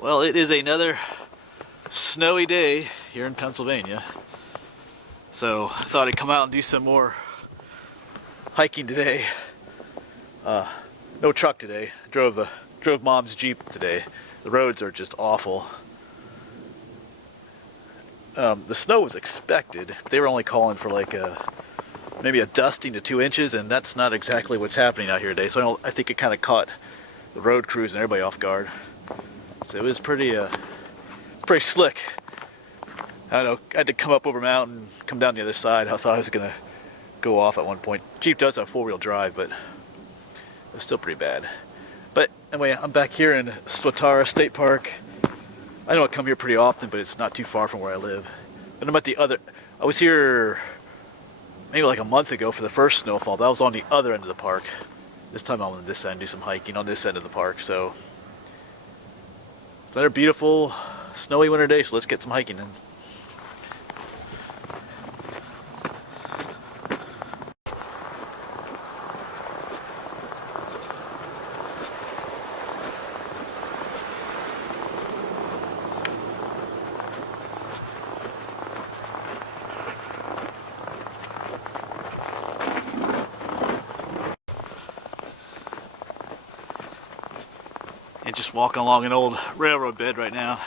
Well, it is another snowy day here in Pennsylvania. So I thought I'd come out and do some more hiking today. No truck today. Drove Mom's Jeep today. The roads are just awful. The snow was expected. They were only calling for like maybe a dusting to 2 inches, and that's not exactly what's happening out here today. So I think it kind of caught the road crews and everybody off guard. So it was pretty slick. I don't know, I had to come up over a mountain, come down the other side. I thought I was gonna go off at one point. Jeep does have 4-wheel drive, but it's still pretty bad. But anyway, I'm back here in Swatara State Park. I know I come here pretty often, but it's not too far from where I live. But I'm at I was here maybe like a month ago for the first snowfall, but I was on the other end of the park. This time I'm on this end, do some hiking on this end of the park. So it's another beautiful snowy winter day, so let's get some hiking in. And just walking along an old railroad bed right now.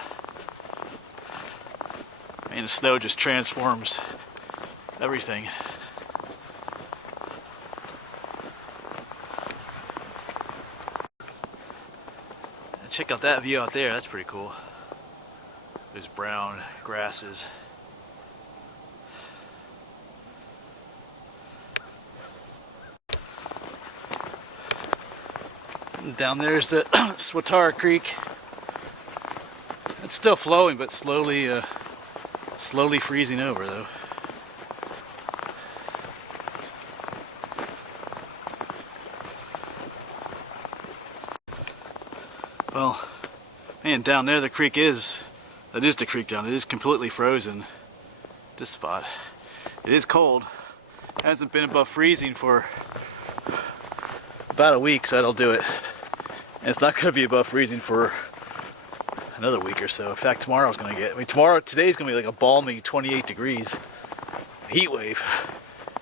And the snow just transforms everything. And check out that view out there, that's pretty cool. There's brown grasses. And down there's the Swatara Creek. It's still flowing, but slowly freezing over though. Well, man, down there the creek that is the creek down. It is completely frozen. This spot. It is cold. It hasn't been above freezing for about a week, so that'll do it. And it's not going to be above freezing for another week or so. In fact, tomorrow's going to get, today's going to be like a balmy 28 degrees heat wave.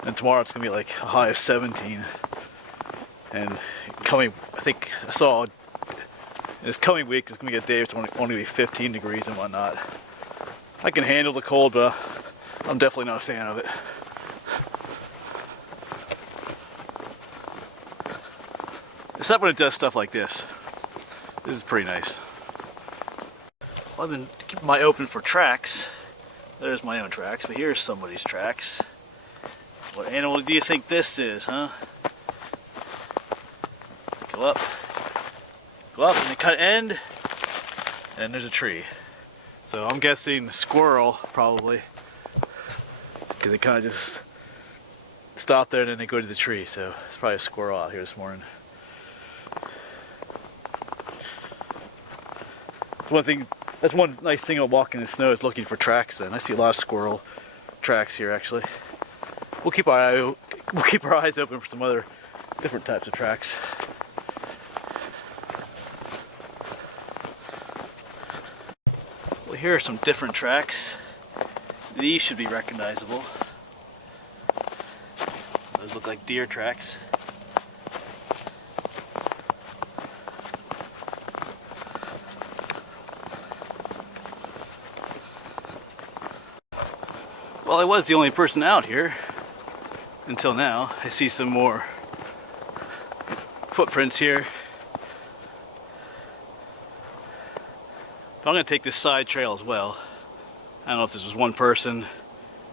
And tomorrow it's going to be like a high of 17. And I think I saw in this coming week, it's going to be a day it's only going to be 15 degrees and whatnot. I can handle the cold, but I'm definitely not a fan of it. Except when it does stuff like this. This is pretty nice. Well, I've been keeping my eye open for tracks. There's my own tracks, but here's somebody's tracks. What animal do you think this is, huh? Go up, and they cut end, and there's a tree. So I'm guessing squirrel, probably, because they kind of just stop there and then they go to the tree. So it's probably a squirrel out here this morning. That's one nice thing about walking in the snow is looking for tracks. Then I see a lot of squirrel tracks here. Actually, we'll keep our eyes open for some other different types of tracks. Well, here are some different tracks. These should be recognizable. Those look like deer tracks. Well, I was the only person out here until now. I see some more footprints here. But I'm going to take this side trail as well. I don't know if this was one person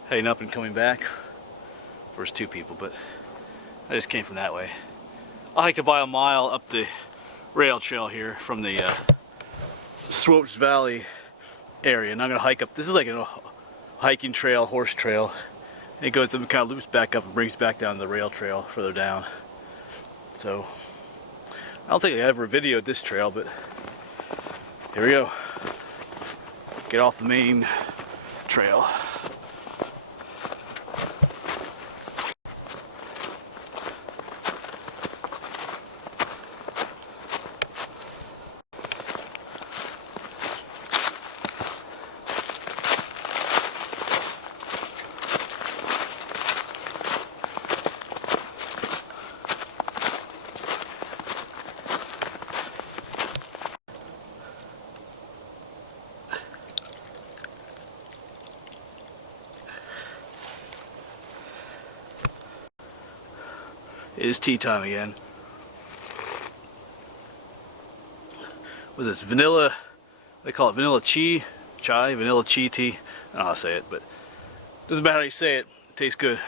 heading up and coming back, or it's 2 people, but I just came from that way. I'll hike about a mile up the rail trail here from the Swopes Valley area, and I'm going to hike up. This is like a hiking trail, horse trail. It goes and kind of loops back up and brings back down the rail trail further down. So I don't think I ever videoed this trail, but here we go. Get off the main trail. It is tea time again. What's this? Vanilla, they call it vanilla chai, vanilla tea. I don't know how to say it, but it doesn't matter how you say it. It tastes good.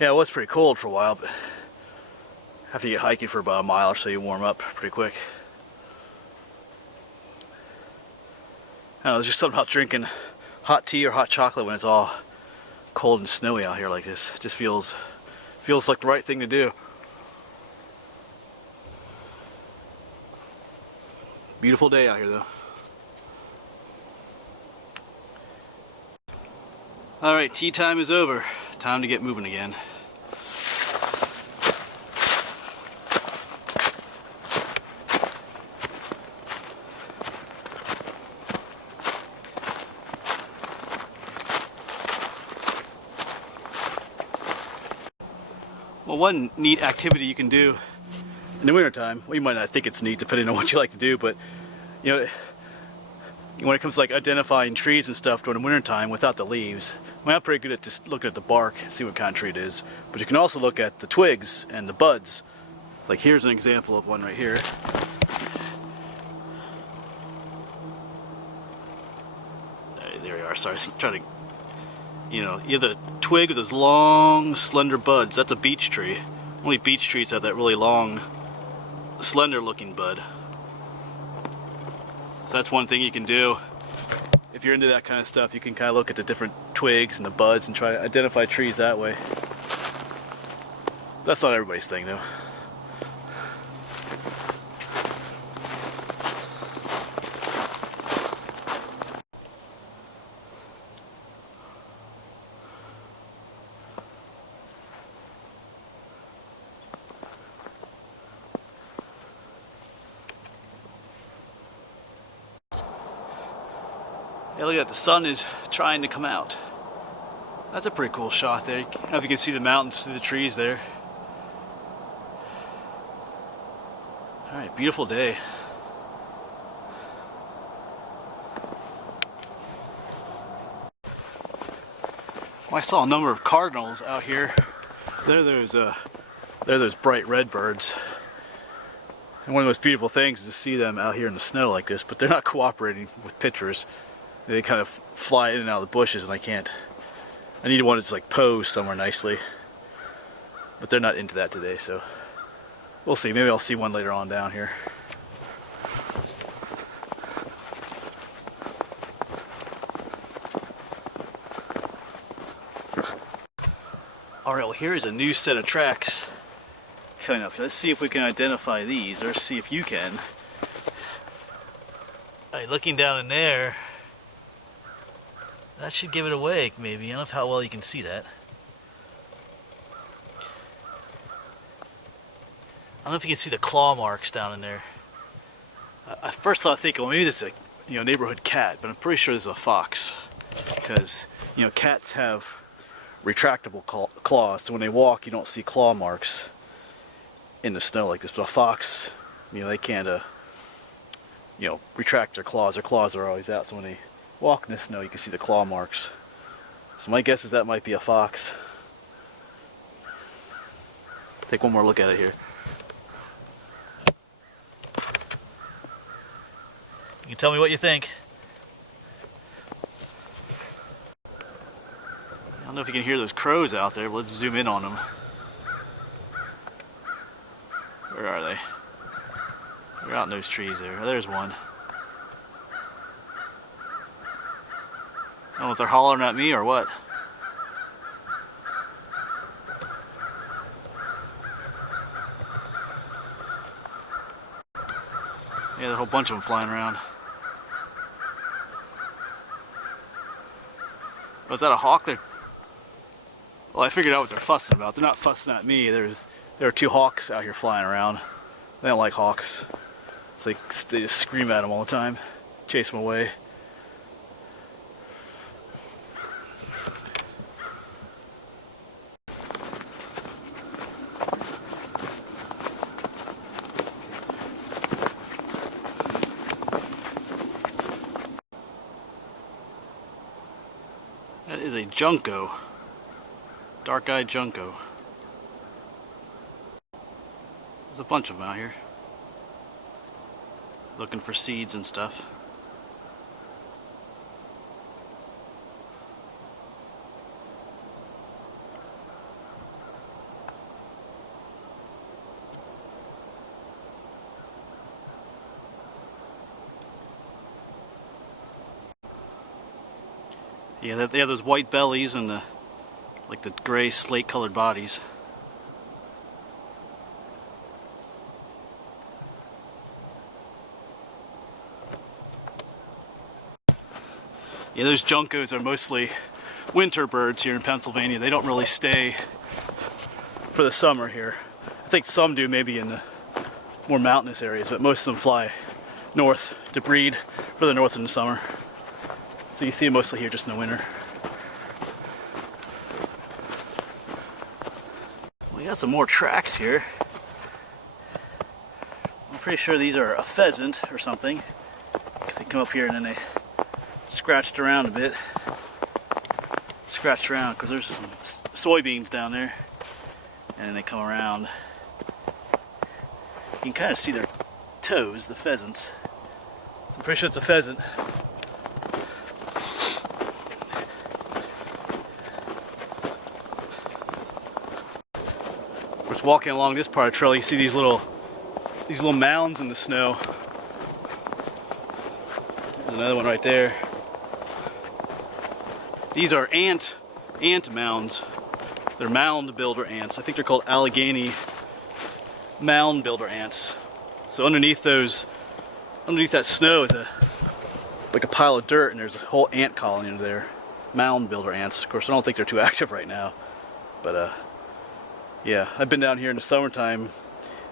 Yeah, it was pretty cold for a while, but after you get hiking for about a mile or so, you warm up pretty quick. I don't know, there's just something about drinking hot tea or hot chocolate when it's all cold and snowy out here like this. It just feels like the right thing to do. Beautiful day out here though. Alright, tea time is over. Time to get moving again. Well, one neat activity you can do in the wintertime, well, you might not think it's neat depending on what you like to do, but you know, when it comes to like identifying trees and stuff during the wintertime without the leaves, I mean, I'm pretty good at just looking at the bark, see what kind of tree it is, but you can also look at the twigs and the buds. Like here's an example of one right here. There we are, sorry, I'm trying to, you know, you have the twig with those long, slender buds. That's a beech tree. Only beech trees have that really long, slender looking bud. So that's one thing you can do. If you're into that kind of stuff, you can kind of look at the different twigs and the buds and try to identify trees that way. That's not everybody's thing though. Yeah, look at that, the sun is trying to come out. That's a pretty cool shot there. I don't know if you can see the mountains, see the trees there. Alright, beautiful day. Well, I saw a number of cardinals out here. They're those bright red birds. And one of the most beautiful things is to see them out here in the snow like this, but they're not cooperating with pictures. They kind of fly in and out of the bushes, and I need one that's like posed somewhere nicely. But they're not into that today, so we'll see. Maybe I'll see one later on down here. Alright, well here is a new set of tracks coming up. Let's see if we can identify these, or see if you can. Alright, looking down in there, that should give it away, maybe. I don't know how well you can see that. I don't know if you can see the claw marks down in there. I first thought, well, maybe this is a neighborhood cat, but I'm pretty sure this is a fox, because cats have retractable claws, so when they walk, you don't see claw marks in the snow like this. But a fox, they can't, retract their claws. Their claws are always out, so when they walk in the snow, you can see the claw marks. So my guess is that might be a fox. Take one more look at it here. You can tell me what you think. I don't know if you can hear those crows out there, but let's zoom in on them. Where are they? They're out in those trees there. Oh, there's one. I don't know if they're hollering at me or what. Yeah, there's a whole bunch of them flying around. Was that a hawk there? Well, I figured out what they're fussing about. They're not fussing at me. There are two hawks out here flying around. They don't like hawks. So they just scream at them all the time, chase them away. That is a junco. Dark-eyed junco. There's a bunch of them out here. Looking for seeds and stuff. Yeah, they have those white bellies and the like the gray slate colored bodies. Yeah, those juncos are mostly winter birds here in Pennsylvania. They don't really stay for the summer here. I think some do maybe in the more mountainous areas, but most of them fly north to breed further north in the summer. So you see them mostly here just in the winter. We got some more tracks here. I'm pretty sure these are a pheasant or something, because they come up here and then they scratched around a bit. Scratched around because there's some soybeans down there, and then they come around. You can kind of see their toes, the pheasants. So I'm pretty sure it's a pheasant. Of course, walking along this part of the trail, you see these little mounds in the snow. There's another one right there. These are ant mounds. They're mound builder ants. I think they're called Allegheny mound builder ants. So underneath that snow is like a pile of dirt, and there's a whole ant colony under there. Mound builder ants. Of course, I don't think they're too active right now, but yeah, I've been down here in the summertime.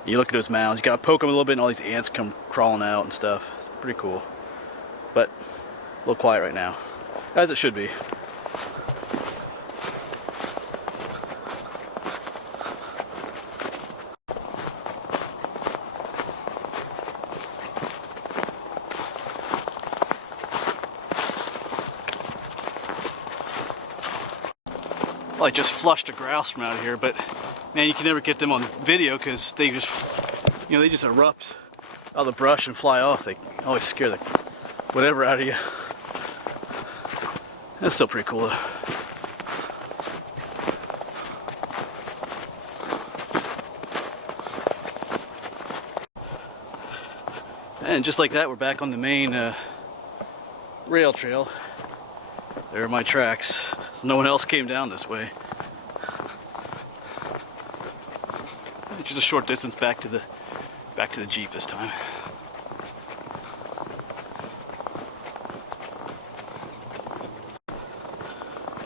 You look at those mounds, you gotta poke them a little bit, and all these ants come crawling out and stuff. Pretty cool, but a little quiet right now, as it should be. Well, I just flushed a grouse from out of here, but man, you can never get them on video because they just, they just erupt out of the brush and fly off. They always scare the whatever out of you. That's still pretty cool though. And just like that, we're back on the main rail trail. There are my tracks. So no one else came down this way. It's just a short distance back to the Jeep this time.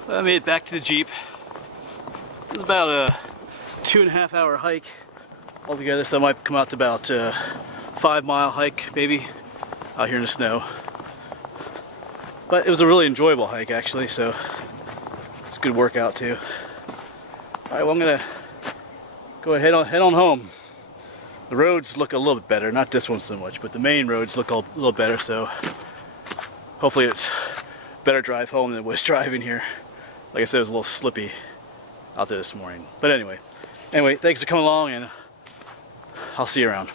I made it back to the Jeep. It was about a 2.5 hour hike altogether, so I might come out to about a 5 mile hike maybe out here in the snow. But it was a really enjoyable hike actually, so it's a good workout too. Alright, well I'm gonna go ahead head on home. The roads look a little bit better, not this one so much, but the main roads look a little better, so hopefully it's a better drive home than it was driving here. Like I said, it was a little slippy out there this morning. But anyway, thanks for coming along, and I'll see you around.